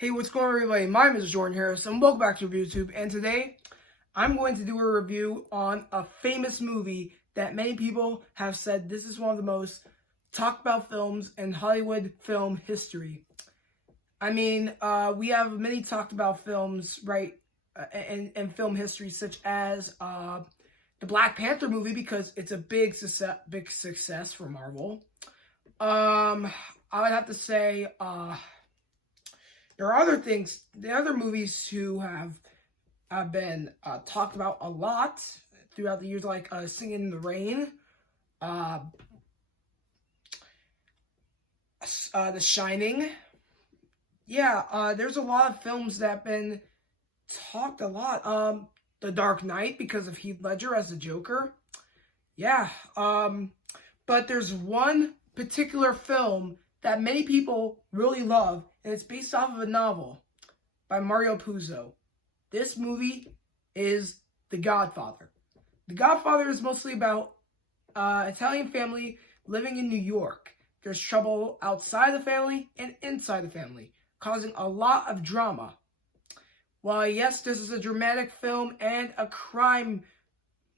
Hey, what's going on, everybody? My name is Jordan Harris, and welcome back to YouTube. And today, I'm going to do a review on a famous movie that many people have said this is one of the most talked about films in Hollywood film history. I mean, we have many talked about films, right, in film history, such as the Black Panther movie, because it's a big success for Marvel. I would have to say, there are other things, the other movies who have been talked about a lot throughout the years, like Singing in the Rain, The Shining. Yeah, there's a lot of films that have been talked a lot. The Dark Knight, because of Heath Ledger as the Joker. Yeah, but there's one particular film that many people really love, and it's based off of a novel by Mario Puzo. This movie is The Godfather. The Godfather is mostly about an Italian family living in New York. There's trouble outside the family and inside the family, causing a lot of drama. While yes, this is a dramatic film and a crime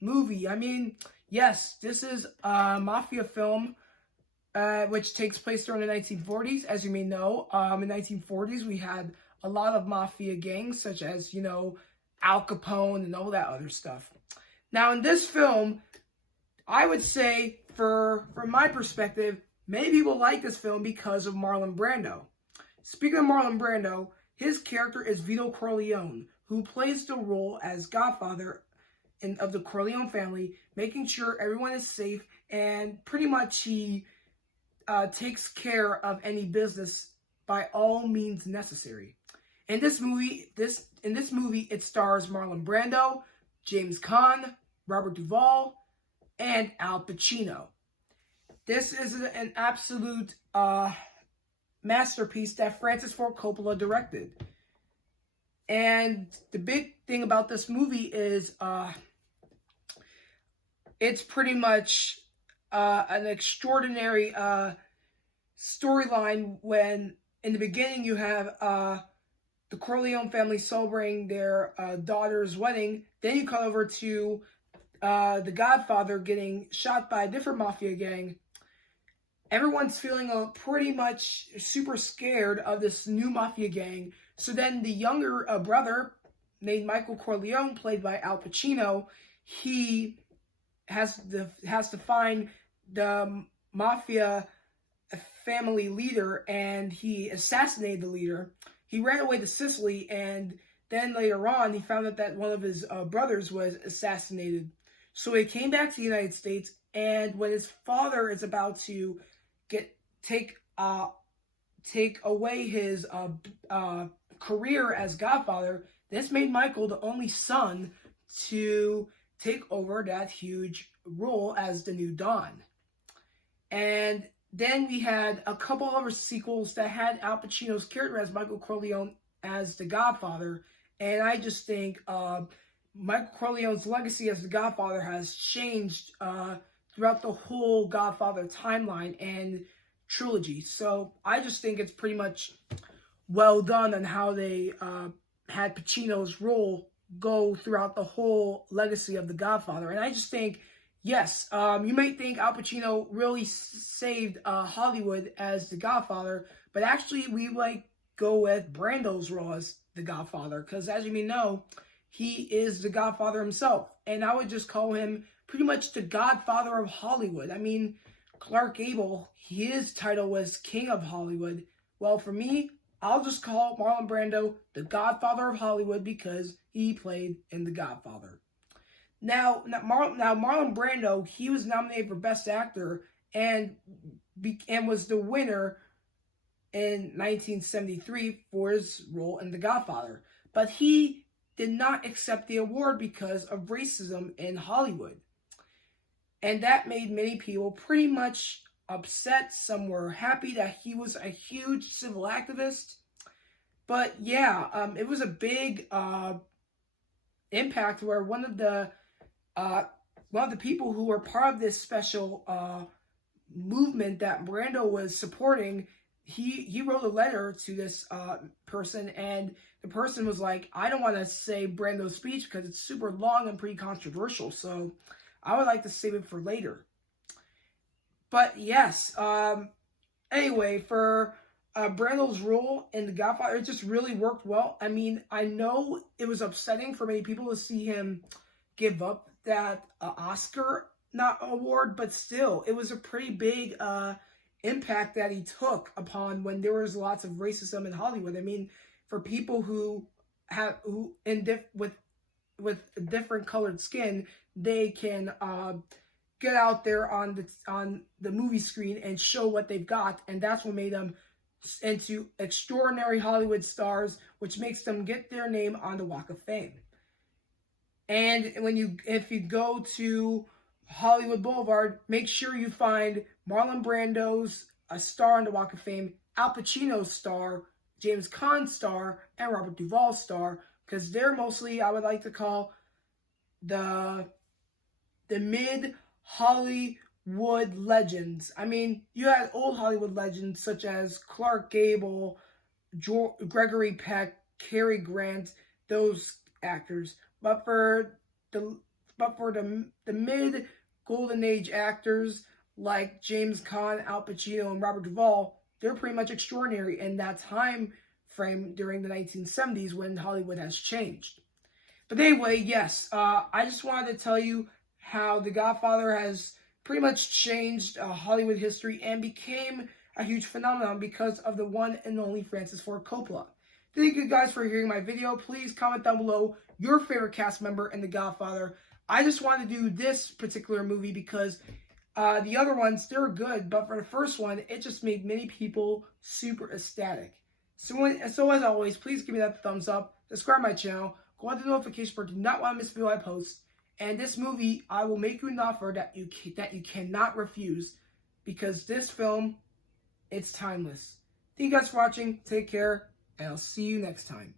movie, I mean, yes, this is a mafia film which takes place during the 1940s. As you may know, in the 1940s, we had a lot of mafia gangs, such as, Al Capone and all that other stuff. Now, in this film, I would say, from my perspective, many people like this film because of Marlon Brando. Speaking of Marlon Brando, his character is Vito Corleone, who plays the role as Godfather of the Corleone family, making sure everyone is safe, and pretty much he takes care of any business by all means necessary. In this movie, it stars Marlon Brando, James Caan, Robert Duvall, and Al Pacino. This is an absolute masterpiece that Francis Ford Coppola directed. And the big thing about this movie is it's pretty much an extraordinary storyline when in the beginning you have the Corleone family celebrating their daughter's wedding. Then you cut over to the Godfather getting shot by a different mafia gang. Everyone's feeling pretty much super scared of this new mafia gang. So then the younger brother, named Michael Corleone, played by Al Pacino, he has to find the mafia family leader, and he assassinated the leader. He ran away to Sicily, and then later on, he found out that one of his brothers was assassinated. So he came back to the United States, and when his father is about to take away his career as Godfather, this made Michael the only son to take over that huge role as the new Don. And then we had a couple other sequels that had Al Pacino's character as Michael Corleone as the Godfather. And I just think Michael Corleone's legacy as the Godfather has changed throughout the whole Godfather timeline and trilogy. So I just think it's pretty much well done on how they had Pacino's role go throughout the whole legacy of the Godfather. And I just think, yes, you might think Al Pacino really saved Hollywood as the Godfather, but actually we go with Brando's role as the Godfather, because as you may know, he is the Godfather himself, and I would just call him pretty much the Godfather of Hollywood. I mean, Clark Gable, his title was King of Hollywood. Well, for me, I'll just call Marlon Brando the Godfather of Hollywood because he played in The Godfather. Now Marlon Brando, he was nominated for Best Actor and was the winner in 1973 for his role in The Godfather. But he did not accept the award because of racism in Hollywood. And that made many people pretty much upset. Some were happy that he was a huge civil activist. But yeah, it was a big impact where one of the people who were part of this special movement that Brando was supporting he wrote a letter to this person, and the person was like, I don't want to say Brando's speech because it's super long and pretty controversial, so I would like to save it for later. But yes, anyway, for Brando's role in The Godfather, it just really worked well. I mean, I know it was upsetting for many people to see him give up that Oscar not award, but still, it was a pretty big impact that he took upon when there was lots of racism in Hollywood. I mean, for people who with different colored skin, they can get out there on the movie screen and show what they've got, and that's what made them into extraordinary Hollywood stars, which makes them get their name on the Walk of Fame. And if you go to Hollywood Boulevard, make sure you find Marlon Brando's a star on the Walk of Fame, Al Pacino's star, James Caan's star, and Robert Duvall's star, because they're mostly, I would like to call, the mid Hollywood legends. I mean, you had old Hollywood legends such as Clark Gable, Gregory Peck, Cary Grant, those actors. But for the mid golden age actors like James Caan, Al Pacino, and Robert Duvall, they're pretty much extraordinary in that time frame during the 1970s when Hollywood has changed. But anyway, yes, I just wanted to tell you how The Godfather has pretty much changed Hollywood history and became a huge phenomenon because of the one and only Francis Ford Coppola. Thank you guys for hearing my video. Please comment down below your favorite cast member in The Godfather. I just wanted to do this particular movie because the other ones, they're good, but for the first one, it just made many people super ecstatic. So as always, please give me that thumbs up, subscribe to my channel, go on to the notification bar, do not want to miss a video I post. And this movie, I will make you an offer that you cannot refuse, because this film, it's timeless. Thank you guys for watching, take care, and I'll see you next time.